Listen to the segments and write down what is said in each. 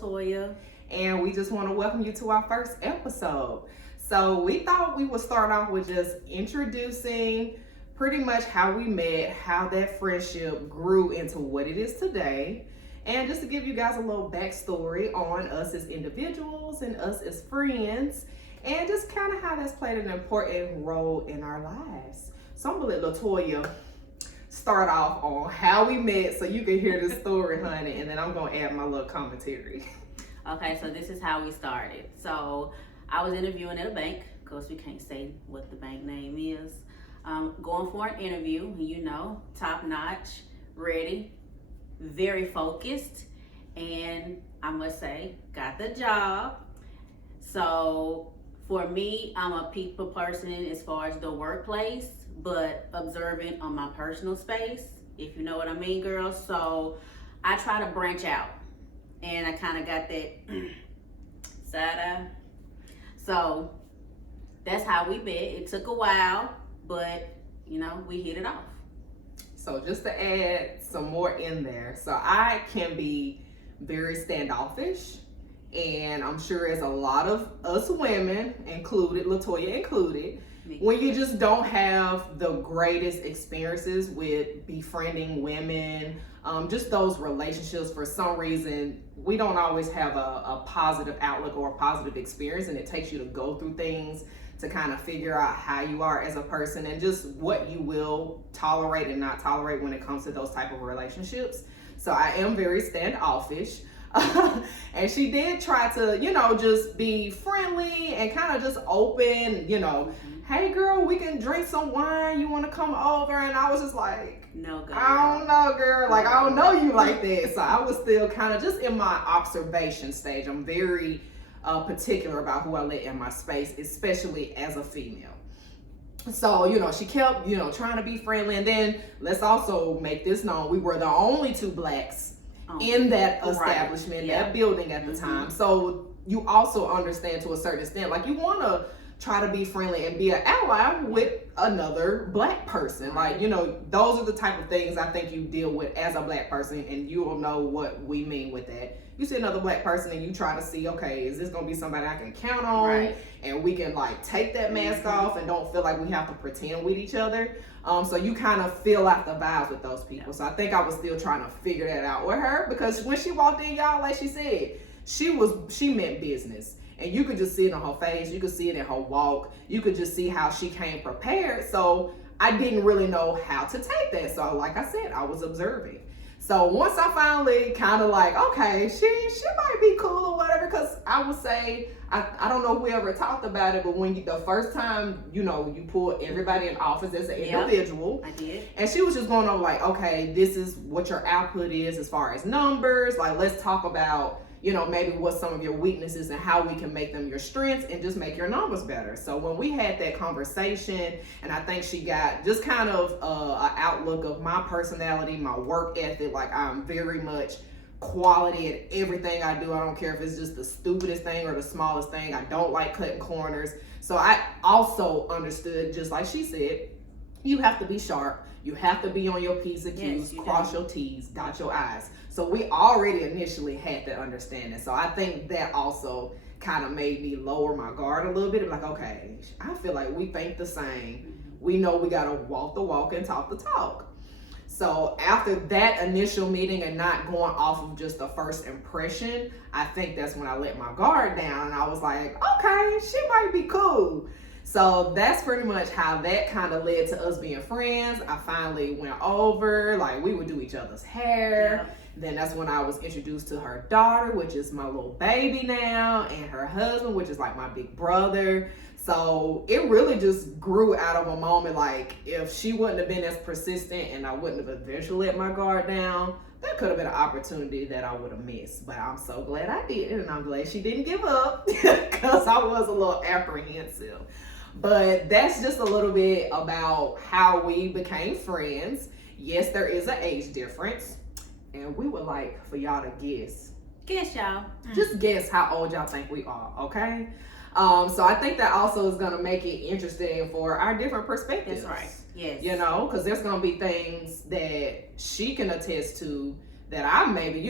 Latoya. And we just want to welcome you to our first episode. So we thought we would start off with just introducing pretty much how we met, how that friendship grew into what it is today, and just to give you guys a little backstory on us as individuals and us as friends, and just kind of how that's played an important role in our lives. So I'm gonna let Latoya start off on how we met so you can hear the story, honey, and then I'm gonna add my little commentary. Okay, so this is how we started. So I was interviewing at a bank. Of course, we can't say what the bank name is. Going for an interview, top notch, ready, very focused, and I must say, got the job. So for me, I'm a people person as far as the workplace, but observant on my personal space, if you know what I mean, girls. So I try to branch out, and I kind of got that side eye. So that's how we met. It took a while, but we hit it off. So just to add some more in there, so I can be very standoffish, and I'm sure as a lot of us women, included, Latoya included, when you just don't have the greatest experiences with befriending women, just those relationships, for some reason, we don't always have a positive outlook or a positive experience, and it takes you to go through things to kind of figure out how you are as a person and just what you will tolerate and not tolerate when it comes to those type of relationships. So I am very standoffish. And she did try to, just be friendly and kind of just open, hey girl, we can drink some wine. You want to come over? And I was just like, no, girl. I don't know, girl. Like, I don't know you like that. So I was still kind of just in my observation stage. I'm very particular about who I let in my space, especially as a female. So, she kept, trying to be friendly. And then let's also make this known. We were the only two blacks in that establishment, that building at the time. So you also understand to a certain extent, like you want to try to be friendly and be an ally with another black person. Like, those are the type of things I think you deal with as a black person, and you will know what we mean with that. You see another black person and you try to see, okay, is this going to be somebody I can count on? Right. And we can like take that mask off and don't feel like we have to pretend with each other. So you kind of feel out the vibes with those people. So I think I was still trying to figure that out with her, because when she walked in, y'all, like she said, she meant business. And you could just see it on her face. You could see it in her walk. You could just see how she came prepared. So I didn't really know how to take that. So like I said, I was observing. So once I finally kind of like, okay, she might be cool or whatever, because I would say, I don't know whoever talked about it, but when the first time, you pull everybody in office as an individual. I did. And she was just going over like, okay, this is what your output is as far as numbers. Like, let's talk about, maybe what some of your weaknesses and how we can make them your strengths and just make your numbers better. So when we had that conversation, and I think she got just kind of an outlook of my personality, my work ethic, like I'm very much quality at everything I do. I don't care if it's just the stupidest thing or the smallest thing. I don't like cutting corners. So I also understood, just like she said, you have to be sharp. You have to be on your P's and Q's, cross your T's, dot your I's. So we already initially had that understanding. So I think that also kind of made me lower my guard a little bit. Like, okay, I feel like we think the same. We know we got to walk the walk and talk the talk. So after that initial meeting and not going off of just the first impression, I think that's when I let my guard down and I was like, okay, she might be cool. So that's pretty much how that kind of led to us being friends. I finally went over, like we would do each other's hair. Yeah. Then that's when I was introduced to her daughter, which is my little baby now, and her husband, which is like my big brother. So it really just grew out of a moment. Like if she wouldn't have been as persistent and I wouldn't have eventually let my guard down, that could have been an opportunity that I would have missed. But I'm so glad I did, and I'm glad she didn't give up because I was a little apprehensive. But that's just a little bit about how we became friends. Yes, there is an age difference. And we would like for y'all to guess. Guess, y'all. Just guess how old y'all think we are, okay? So I think that also is going to make it interesting for our different perspectives. That's right. Yes. Because there's going to be things that she can attest to that I maybe,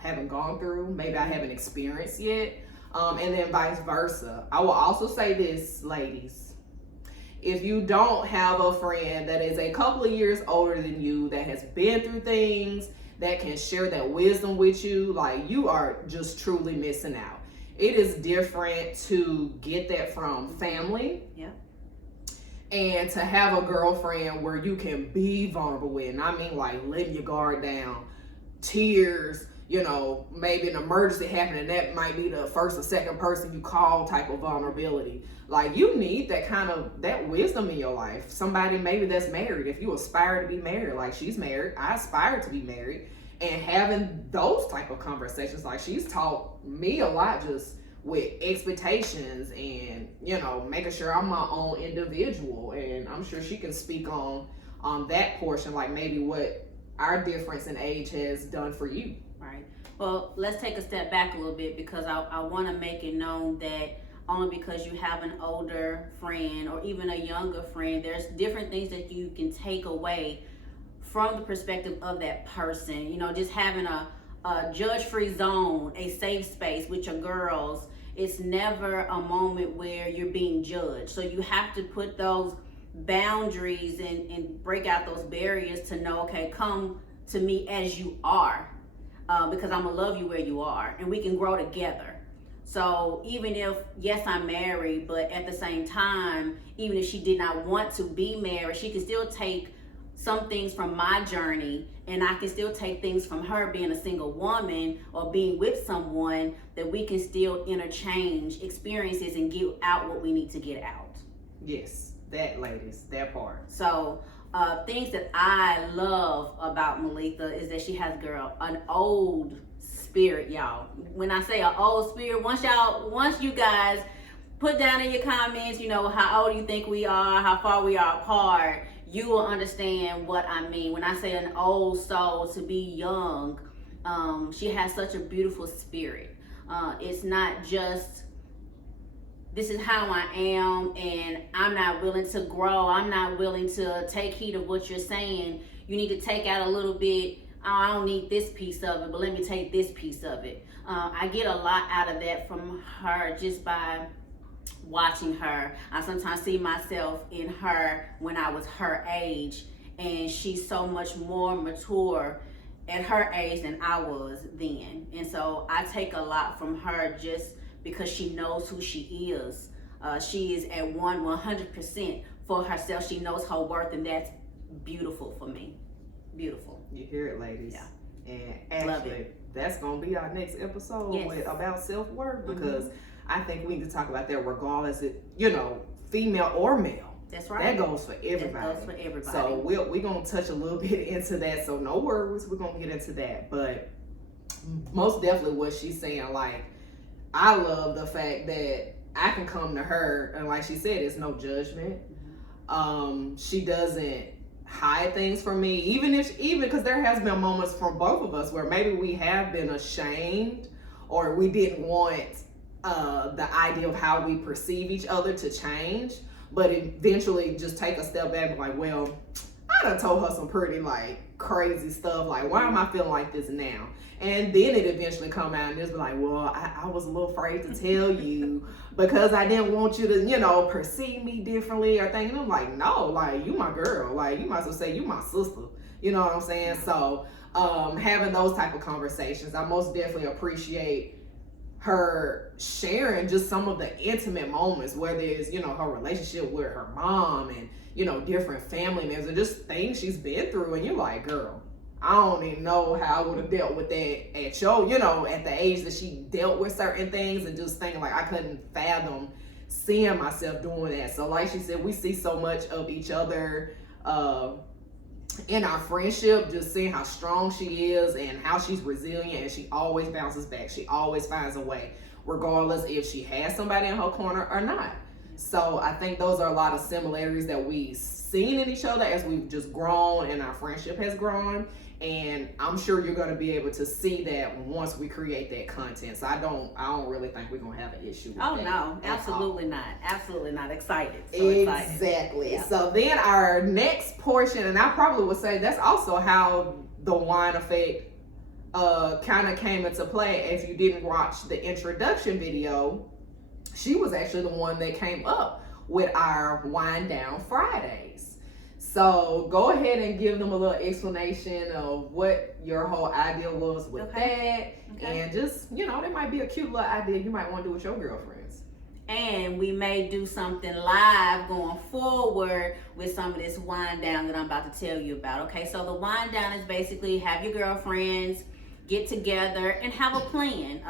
haven't gone through, maybe I haven't experienced yet. And then vice versa. I will also say this, ladies. If you don't have a friend that is a couple of years older than you, that has been through things, that can share that wisdom with you, like, you are just truly missing out. It is different to get that from family. Yeah. And to have a girlfriend where you can be vulnerable with, and I mean like letting your guard down, tears, maybe an emergency happening, that might be the first or second person you call type of vulnerability. Like, you need that wisdom in your life. Somebody maybe that's married. If you aspire to be married, like she's married, I aspire to be married, and having those type of conversations, like she's taught me a lot just with expectations and, making sure I'm my own individual. And I'm sure she can speak on that portion, like maybe what our difference in age has done for you. Right. Well, let's take a step back a little bit, because I want to make it known that only because you have an older friend or even a younger friend, there's different things that you can take away from the perspective of that person. Just having a judge-free zone, a safe space with your girls, it's never a moment where you're being judged. So you have to put those boundaries and break out those barriers to know, okay, come to me as you are, because I'm gonna love you where you are, and we can grow together. So even if, yes, I'm married, but at the same time, even if she did not want to be married, she can still take some things from my journey, and I can still take things from her being a single woman or being with someone, that we can still interchange experiences and get out what we need to get out. Yes, that, ladies, that part. So things that I love about Maletha is that she has, an old spirit, y'all. When I say an old spirit, once you guys put down in your comments, how old you think we are, how far we are apart, you will understand what I mean. When I say an old soul, to be young, she has such a beautiful spirit. It's not just, this is how I am, and I'm not willing to grow. I'm not willing to take heed of what you're saying. You need to take out a little bit. Oh, I don't need this piece of it, but let me take this piece of it. I get a lot out of that from her just by watching her. I sometimes see myself in her when I was her age, and she's so much more mature at her age than I was then. And so I take a lot from her just because she knows who she is. She is at 100% for herself. She knows her worth, and that's beautiful for me. Beautiful. You hear it, ladies. Yeah. And Love actually, it. that's going to be our next episode about self-worth, because I think we need to talk about that regardless of, female or male. That's right. That goes for everybody. That goes for everybody. So we're going to touch a little bit into that. So no worries, we're going to get into that. But most definitely what she's saying, like, I love the fact that I can come to her, and like she said, it's no judgment. She doesn't hide things from me, even because there has been moments from both of us where maybe we have been ashamed, or we didn't want the idea of how we perceive each other to change, but eventually just take a step back and be like, well, I done told her some pretty crazy stuff, like, why am I feeling like this now? And then it eventually come out and just be like, well, I was a little afraid to tell you because I didn't want you to, perceive me differently or think. And I'm like, no, like, you my girl. Like, you might as well say you my sister. You know what I'm saying? So having those type of conversations, I most definitely appreciate her sharing just some of the intimate moments, whether it's, her relationship with her mom and, different family members, and just things she's been through. And you're like, girl, I don't even know how I would have dealt with that at at the age that she dealt with certain things, and just thinking like I couldn't fathom seeing myself doing that. So like she said, we see so much of each other in our friendship, just seeing how strong she is and how she's resilient, and she always bounces back. She always finds a way, regardless if she has somebody in her corner or not. So I think those are a lot of similarities that we've seen in each other as we've just grown and our friendship has grown. And I'm sure you're going to be able to see that once we create that content. So I don't really think we're going to have an issue with that. Oh no, absolutely not. Absolutely not. Excited. So exactly. Yeah. So then our next portion, and I probably would say that's also how the wine effect kind of came into play. If you didn't watch the introduction video, she was actually the one that came up with our Wind Down Fridays. So go ahead and give them a little explanation of what your whole idea was with that. And just, you know, that might be a cute little idea you might want to do with your girlfriends. And we may do something live going forward with some of this wind down that I'm about to tell you about. Okay, so the wind down is basically have your girlfriends get together and have a plan.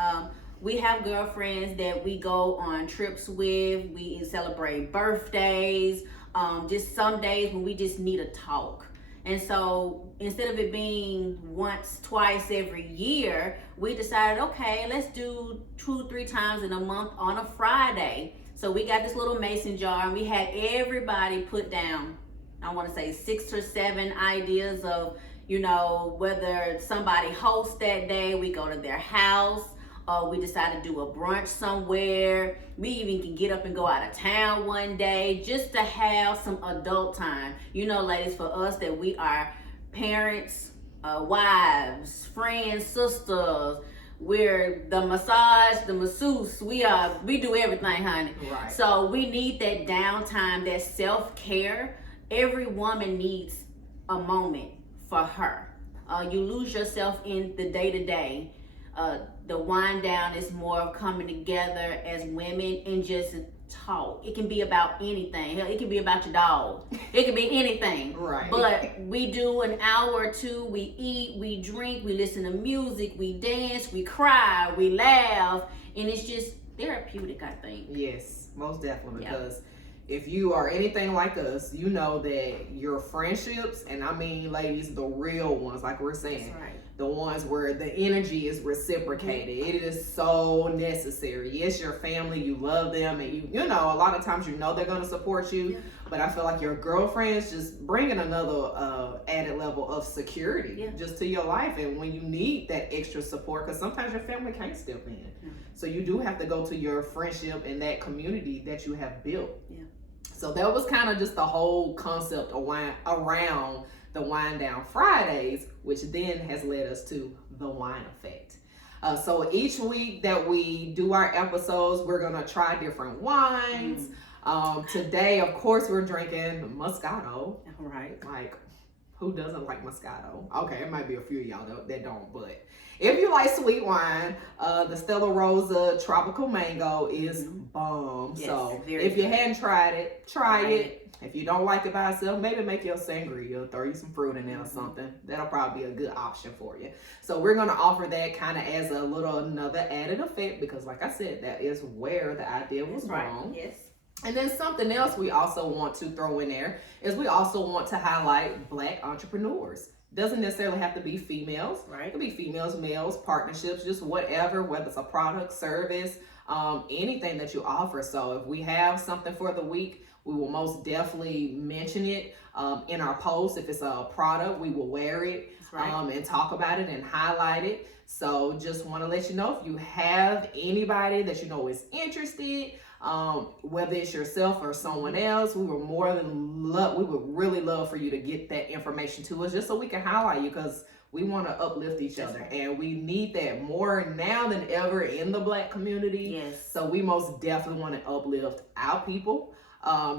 We have girlfriends that we go on trips with. We celebrate birthdays. Just some days when we just need a talk. And so instead of it being once, twice every year, we decided, okay, let's do 2-3 times in a month on a Friday. So we got this little mason jar and we had everybody put down, I want to say 6 or 7 ideas of, you know, whether somebody hosts that day, we go to their house. We decide to do a brunch somewhere. We even can get up and go out of town one day just to have some adult time. You know, ladies, for us that we are parents, wives, friends, sisters. We're the massage, the masseuse. We do everything, honey. Right. So we need that downtime, that self-care. Every woman needs a moment for her. You lose yourself in the day-to-day. The wind down is more of coming together as women and just talk. It can be about anything. Hell, it can be about your dog. It can be anything. Right. But we do an hour or two. We eat, we drink, we listen to music, we dance, we cry, we laugh, and it's just therapeutic, I think. Yes, most definitely. Because if you are anything like us, you know that your friendships, and I mean, ladies, the real ones, like we're saying. That's right. The ones where the energy is reciprocated. It is so necessary. Yes, your family, you love them, and you know, a lot of times you know they're gonna support you. But I feel like your girlfriends just bringing another added level of security just to your life. And when you need that extra support, because sometimes your family can't step in, so you do have to go to your friendship and that community that you have built. So that was kind of just the whole concept around the Wind Down Fridays, which then has led us to the Wine Effect. So each week that we do our episodes, we're gonna try different wines. Today, of course, we're drinking Moscato. Right. Like, who doesn't like Moscato? Okay, it might be a few of y'all that don't, but if you like sweet wine, the Stella Rosa Tropical Mango is bomb. Yes, so good. if you hadn't tried it, try it. If you don't like it by itself, maybe make your sangria, throw you some fruit in there or something. That'll probably be a good option for you. So we're going to offer that kind of as another added effect, because like I said, that is where the idea was wrong. Yes. And then something else we also want to throw in there is we also want to highlight Black entrepreneurs. Doesn't necessarily have to be females. Right. It could be females, males, partnerships, just whatever, whether it's a product, service, anything that you offer. So if we have something for the week, we will most definitely mention it in our post. If it's a product, we will wear it and talk about it and highlight it. So just want to let you know, if you have anybody that you know is interested, whether it's yourself or someone else, we would really love for you to get that information to us, just so we can highlight you, because we want to uplift each other, and we need that more now than ever in the Black community. Yes. So we most definitely want to uplift our people.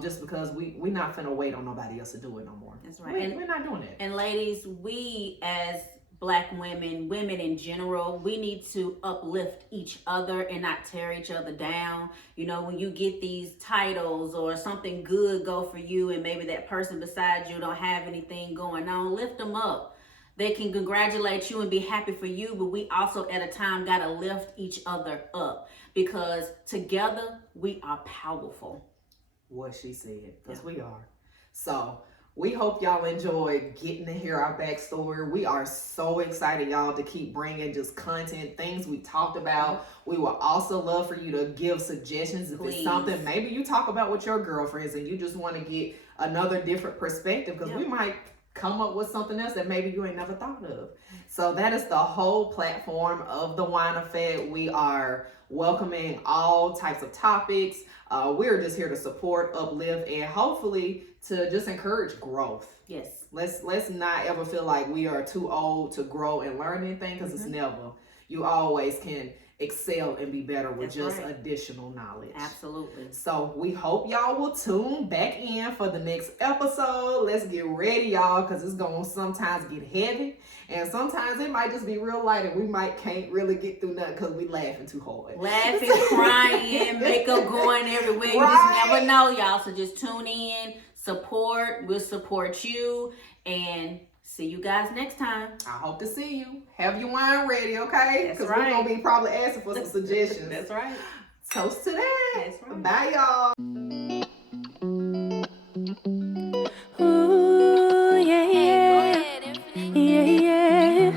Just because we're not finna wait on nobody else to do it no more. That's right. We're not doing it. And ladies, we as Black women in general, we need to uplift each other and not tear each other down. You know, when you get these titles or something good go for you, and maybe that person beside you don't have anything going on, lift them up. They can congratulate you and be happy for you, but we also at a time gotta lift each other up, because together we are powerful. What she said, because we are. So we hope y'all enjoyed getting to hear our backstory. We are so excited, y'all, to keep bringing just content, things we talked about. We would also love for you to give suggestions if it's something maybe you talk about with your girlfriends and you just want to get another different perspective, because we might come up with something else that maybe you ain't never thought of. So that is the whole platform of the Wine Effect. We are welcoming all types of topics. We're just here to support, uplift, and hopefully to just encourage growth. Yes. Let's not ever feel like we are too old to grow and learn anything, because it's never. You always can excel and be better with additional knowledge. Absolutely. So we hope y'all will tune back in for the next episode. Let's get ready, y'all, because it's going to sometimes get heavy, and sometimes it might just be real light, and we can't really get through nothing because we laughing too hard. Laughing, crying, makeup going everywhere. You just never know, y'all. So just tune in, support. We'll support you, and see you guys next time. I hope to see you. Have your wine ready, okay? Because we're going to be probably asking for some suggestions. That's right. Toast to that. That's right. Bye, y'all. Ooh, yeah, yeah. Yeah, yeah.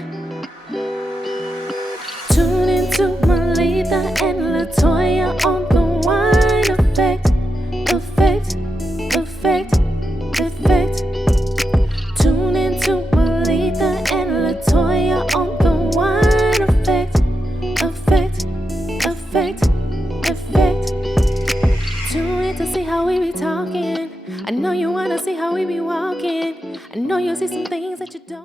Tune into Maletha and Latoya on the Wine Effect. Effect, effect, effect. Tune into Maletha and Latoya on the Wine Effect. Effect, effect, effect. Tune in to see how we be talking. I know you wanna see how we be walking. I know you'll see some things that you don't.